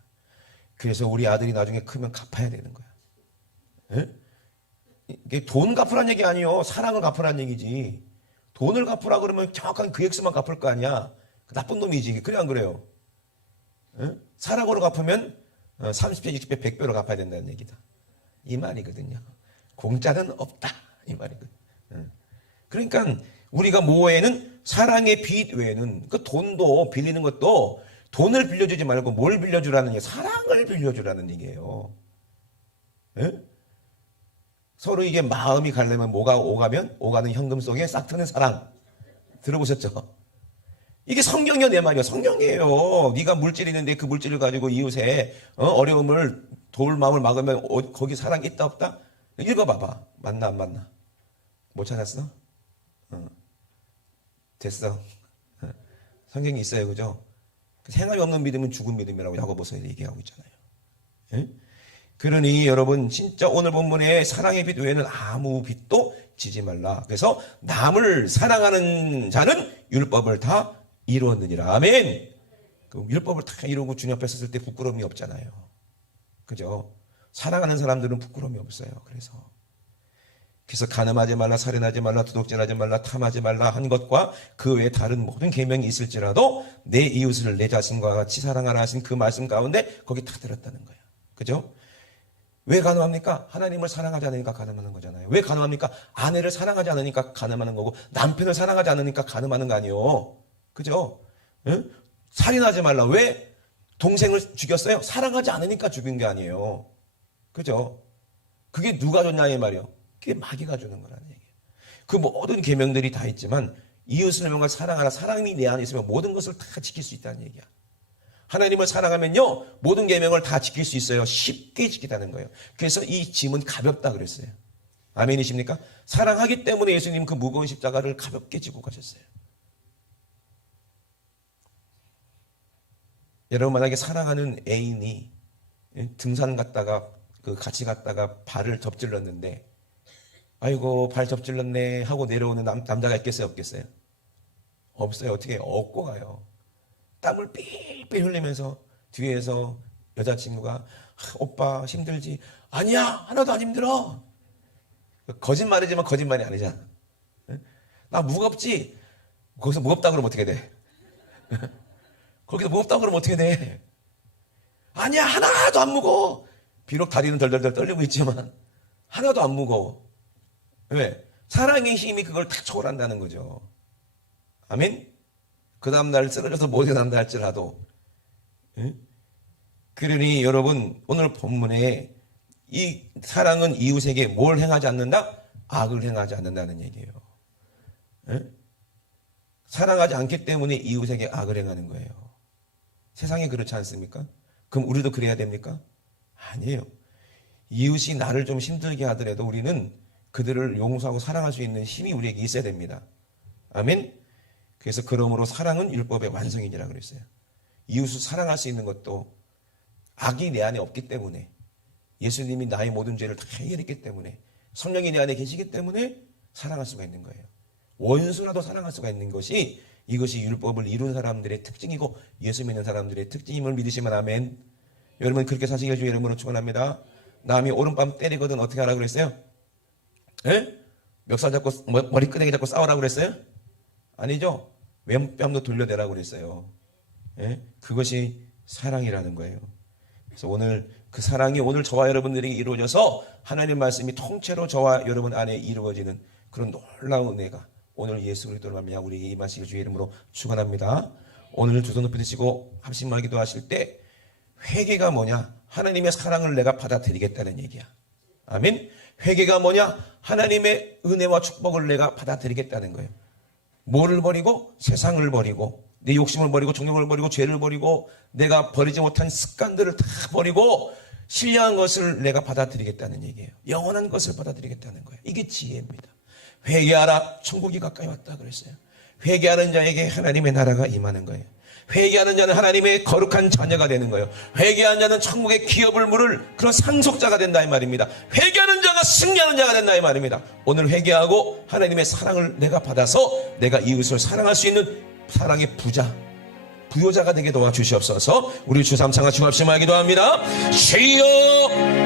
그래서 우리 아들이 나중에 크면 갚아야 되는 거야. 에? 이게 돈 갚으란 얘기 아니요. 사랑을 갚으란 얘기지. 돈을 갚으라 그러면 정확한 그 액수만 갚을 거 아니야. 나쁜 놈이지. 그래 안 그래요? 에? 사랑으로 갚으면 30배, 60배, 100배로 갚아야 된다는 얘기다. 이 말이거든요. 공짜는 없다. 이 말이거든. 그러니까 우리가 모에는 사랑의 빚 외에는 그 돈도 빌리는 것도 돈을 빌려주지 말고 뭘 빌려주라는 얘기예요. 사랑을 빌려주라는 얘기예요. 에? 서로 이게 마음이 가려면 뭐가 오가면 오가는 현금 속에 싹 트는 사랑. 들어보셨죠? 이게 성경이요 내 말이요. 성경이에요. 네가 물질이 있는데 그 물질을 가지고 이웃의 어려움을 도울 마음을 막으면 거기 사랑이 있다 없다? 읽어봐봐. 맞나 안 맞나? 못 찾았어? 됐어. 성경이 있어요. 그죠? 생활이 없는 믿음은 죽은 믿음이라고 야고보서에 얘기하고 있잖아요. 예? 그러니 여러분 진짜 오늘 본문에 사랑의 빛 외에는 아무 빛도 지지 말라. 그래서 남을 사랑하는 자는 율법을 다 이루었느니라. 아멘. 그 율법을 다 이루고 주님 앞에 섰을 때 부끄러움이 없잖아요. 그죠? 사랑하는 사람들은 부끄러움이 없어요. 그래서 간음하지 말라, 살인하지 말라, 도둑질하지 말라, 탐하지 말라 한 것과 그 외에 다른 모든 계명이 있을지라도 내 이웃을 내 자신과 같이 사랑하라 하신 그 말씀 가운데 거기 다 들었다는 거예요. 그죠? 왜 간음합니까? 하나님을 사랑하지 않으니까 간음하는 거잖아요. 왜 간음합니까? 아내를 사랑하지 않으니까 간음하는 거고 남편을 사랑하지 않으니까 간음하는 거 아니에요. 그죠? 응? 살인하지 말라. 왜 동생을 죽였어요? 사랑하지 않으니까 죽인 게 아니에요. 그죠? 그게 누가 줬냐 이 말이에요. 그게 마귀가 주는 거라는 얘기예요. 그 모든 계명들이 다 있지만 이웃을 명할 사랑하라. 사랑이 내 안에 있으면 모든 것을 다 지킬 수 있다는 얘기야. 하나님을 사랑하면요 모든 계명을 다 지킬 수 있어요. 쉽게 지키다는 거예요. 그래서 이 짐은 가볍다 그랬어요. 아멘이십니까? 사랑하기 때문에 예수님 그 무거운 십자가를 가볍게 지고 가셨어요. 여러분 만약에 사랑하는 애인이 등산 갔다가 같이 갔다가 발을 접질렀는데 아이고 발 접질렀네 하고 내려오는 남자가 있겠어요 없겠어요? 없어요. 어떻게 업고 가요. 땀을 삘삘 흘리면서 뒤에서 여자친구가 오빠 힘들지? 아니야, 하나도 안 힘들어. 거짓말이지만 거짓말이 아니잖아. 나 무겁지? 거기서 무겁다 그러면 어떻게 돼? 거기서 무겁다 그러면 어떻게 돼? 아니야, 하나도 안 무거워. 비록 다리는 덜덜덜 떨리고 있지만 하나도 안 무거워. 왜? 사랑의 힘이 그걸 다 초월한다는 거죠. 아멘? 그 다음날 쓰러져서 못 일어난다 할지라도. 그러니 여러분, 오늘 본문에 이 사랑은 이웃에게 뭘 행하지 않는다? 악을 행하지 않는다는 얘기예요. 사랑하지 않기 때문에 이웃에게 악을 행하는 거예요. 세상이 그렇지 않습니까? 그럼 우리도 그래야 됩니까? 아니에요. 이웃이 나를 좀 힘들게 하더라도 우리는 그들을 용서하고 사랑할 수 있는 힘이 우리에게 있어야 됩니다. 아멘? 그래서 그러므로 사랑은 율법의 완성이니라 그랬어요. 이웃을 사랑할 수 있는 것도 악이 내 안에 없기 때문에, 예수님이 나의 모든 죄를 다 해결했기 때문에, 성령이 내 안에 계시기 때문에 사랑할 수가 있는 거예요. 원수라도 사랑할 수가 있는 것이, 이것이 율법을 이룬 사람들의 특징이고 예수 믿는 사람들의 특징임을 믿으시면 아멘. 여러분 그렇게 사시길 주의 이름으로 축원합니다. 남이 오른밤 때리거든 어떻게 하라고 그랬어요? 멱살 잡고 머리끄댕이 잡고 싸우라고 그랬어요? 아니죠. 왼뺨도 돌려대라고 그랬어요. 그것이 사랑이라는 거예요. 그래서 오늘 그 사랑이 오늘 저와 여러분들에게 이루어져서 하나님 말씀이 통째로 저와 여러분 안에 이루어지는 그런 놀라운 은혜가 오늘 예수 그리스도로 말미암아 우리에게 임하시길 주의 이름으로 축원합니다. 오늘 두 손 높이 드시고 합심하게 기도하실 때 회개가 뭐냐? 하나님의 사랑을 내가 받아들이겠다는 얘기야. 아멘. 회개가 뭐냐? 하나님의 은혜와 축복을 내가 받아들이겠다는 거예요. 뭐를 버리고? 세상을 버리고 내 욕심을 버리고 정욕을 버리고 죄를 버리고 내가 버리지 못한 습관들을 다 버리고 신령한 것을 내가 받아들이겠다는 얘기예요. 영원한 것을 받아들이겠다는 거예요. 이게 지혜입니다. 회개하라, 천국이 가까이 왔다 그랬어요. 회개하는 자에게 하나님의 나라가 임하는 거예요. 회개하는 자는 하나님의 거룩한 자녀가 되는 거예요. 회개하는 자는 천국의 기업을 물을 그런 상속자가 된다 이 말입니다. 회개하는 자가 승리하는 자가 된다 이 말입니다. 오늘 회개하고 하나님의 사랑을 내가 받아서 내가 이웃을 사랑할 수 있는 사랑의 부요자가 되게 도와주시옵소서. 우리 주 삼창아 주 합심하게 기도합니다. 주여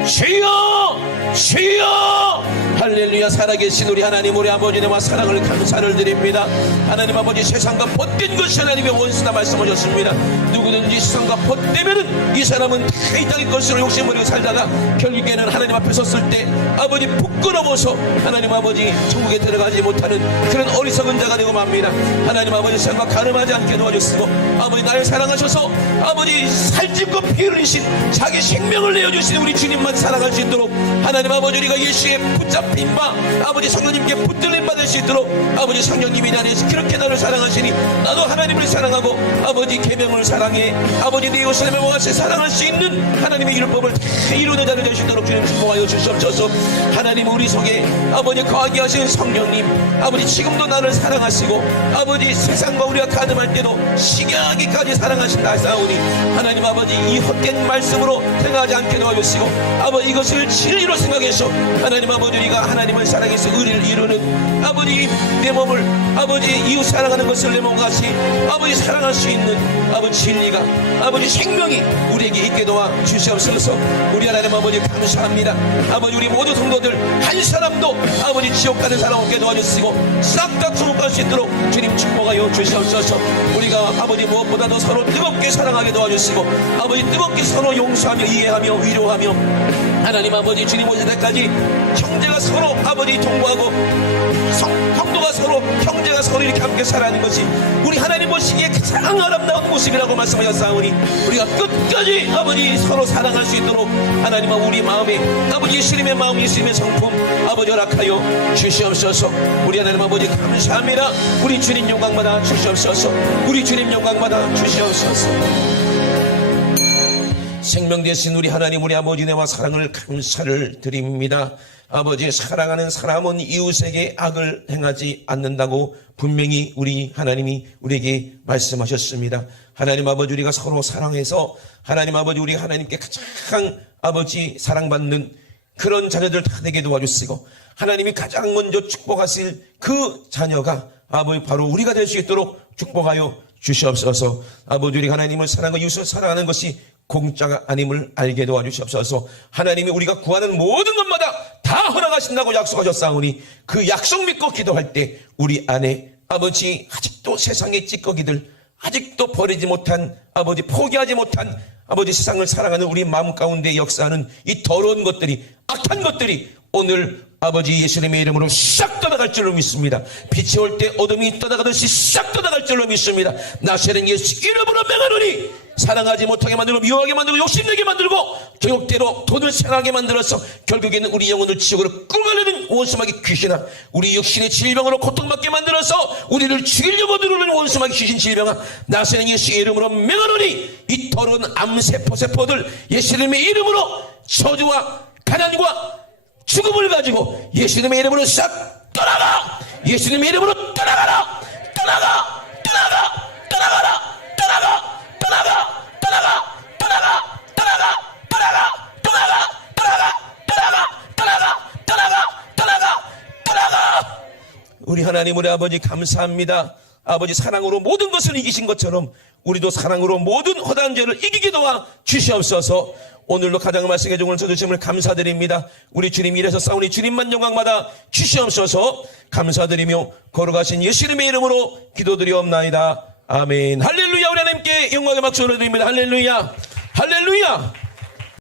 주여 주여 할렐루야. 살아계신 우리 하나님 우리 아버지와 사랑을 감사를 드립니다. 하나님 아버지 세상과 벗된 것이 하나님의 원수다 말씀하셨습니다. 누구든지 세상과 벗되면은 이 사람은 다 이 땅의 것으로 욕심부리고 살다가 결국에는 하나님 앞에 섰을 때 아버지 부끄러워서 하나님 아버지 천국에 들어가지 못하는 그런 어리석은 자가 되고 맙니다. 하나님 아버지 세상과 가늠하지 않게 도와주시고 아버지 나를 사랑하셔서 아버지 살찌고 피 흘리신 자기 생명을 내어주신 우리 주님만 사랑할 수 있도록 하나님 아버지 우리가 예수의 붙잡힌 바 아버지 성령님께 붙들림 받을 수 있도록 아버지 성령님이 내 안에서 그렇게 나를 사랑하시니 나도 하나님을 사랑하고 아버지 계명을 사랑해 아버지 내 이웃을 내 몸같이 사랑할 수 있는 하나님의 율법을 다 이루는 자를 되시도록 주님 축복하여 주시옵소서. 하나님 우리 속에 아버지 거하게 하시는 성령님 아버지 지금도 나를 사랑하시고 아버지 세상과 우리가 가늠할 때도 식양하기까지 사랑하신다 하사오니 하나님 아버지 이 헛된 말씀으로 행하지 않게 도와주시고 아버지 이것을 진리로 생각해서 하나님 아버지 우리가 하나님을 사랑해서 의리를 이루는 아버지 내 몸을 아버지 이웃 사랑하는 것을 내 몸같이 아버지 사랑할 수 있는 아버지 진리가 아버지 생명이 우리에게 있게 도와 주시옵소서. 우리 하나님 아버지 감사합니다. 아버지 우리 모든 성도들 한 사람도 아버지 지옥 가는 사람 없게 도와주시고 싹 다 천국 갈 수 있도록 주님 축복하여 주시옵소서. 우리가 아버지 무엇보다도 서로 뜨겁게 사랑하게 도와주시고 아버지 뜨겁게 서로 용서하며 이해하며 위로하며 하나님 아버지 주님 오실 때까지 형제가 서로 아버지 동거하고 성도가 서로 형제가 서로 이렇게 함께 살아가는 것이 우리 하나님 보시기에 가장 아름다운 모습이라고 말씀하셨사오니 우리가 끝까지 아버지 서로 사랑할 수 있도록 하나님 우리 마음에 아버지 예수님의 마음 예수님의 성품 아버지 허락하여 주시옵소서. 우리 하나님 아버지 감사합니다. 우리 주님 영광받아 주시옵소서. 우리 주님 영광받아 주시옵소서. 생명 되신 우리 하나님 우리 아버지 내와 사랑을 감사를 드립니다. 아버지 사랑하는 사람은 이웃에게 악을 행하지 않는다고 분명히 우리 하나님이 우리에게 말씀하셨습니다. 하나님 아버지 우리가 서로 사랑해서 하나님 아버지 우리 하나님께 가장 아버지 사랑받는 그런 자녀들 다 되게 도와주시고 하나님이 가장 먼저 축복하실 그 자녀가 아버지 바로 우리가 될 수 있도록 축복하여 주시옵소서. 아버지 우리 하나님을 사랑하고 이웃을 사랑하는 것이 공짜가 아님을 알게 도와주시옵소서. 하나님이 우리가 구하는 모든 것마다 다 허락하신다고 약속하셨사오니 그 약속 믿고 기도할 때 우리 안에 아버지 아직도 세상의 찌꺼기들, 아직도 버리지 못한 아버지, 포기하지 못한 아버지, 세상을 사랑하는 우리 마음 가운데 역사하는 이 더러운 것들이, 악한 것들이 오늘 아버지 예수님의 이름으로 싹 떠나갈 줄로 믿습니다. 빛이 올 때 어둠이 떠나가듯이 싹 떠나갈 줄로 믿습니다. 나사렛 예수 이름으로 명하노니 사랑하지 못하게 만들고 미워하게 만들고 욕심내게 만들고 교육대로 돈을 생각하게 만들어서 결국에는 우리 영혼을 지옥으로 끌어가려는 원수마귀 귀신아, 우리 육신의 질병으로 고통받게 만들어서 우리를 죽이려고 들어오는 원수마귀 귀신 질병아, 나사렛 예수 이름으로 명하노니 이 더러운 암세포세포들 예수님의 이름으로 저주와 가난과 죽음을 가지고 예수님의 이름으로 싹 떠나가! 예수님의 이름으로 떠나가라! 떠나가! 떠나가! 떠나가라! 떠나가! 떠나가! 떠나가! 떠나가! 떠나가! 떠나가! 떠나가! 떠나가! 떠나가! 떠나가! 떠나가! 떠나가! 우리 하나님 우리 아버지 감사합니다. 아버지 사랑으로 모든 것을 이기신 것처럼 우리도 사랑으로 모든 허다한 죄를 이기게 도와 주시옵소서. 오늘도 가장 말씀해 주심을 감사드립니다. 우리 주님 이래서 싸우니 주님만 영광받아 주시옵소서. 감사드리며 걸어가신 예수님의 이름으로 기도드리옵나이다. 아멘. 할렐루야. 우리 하나님께 영광의 박수를 드립니다. 할렐루야. 할렐루야.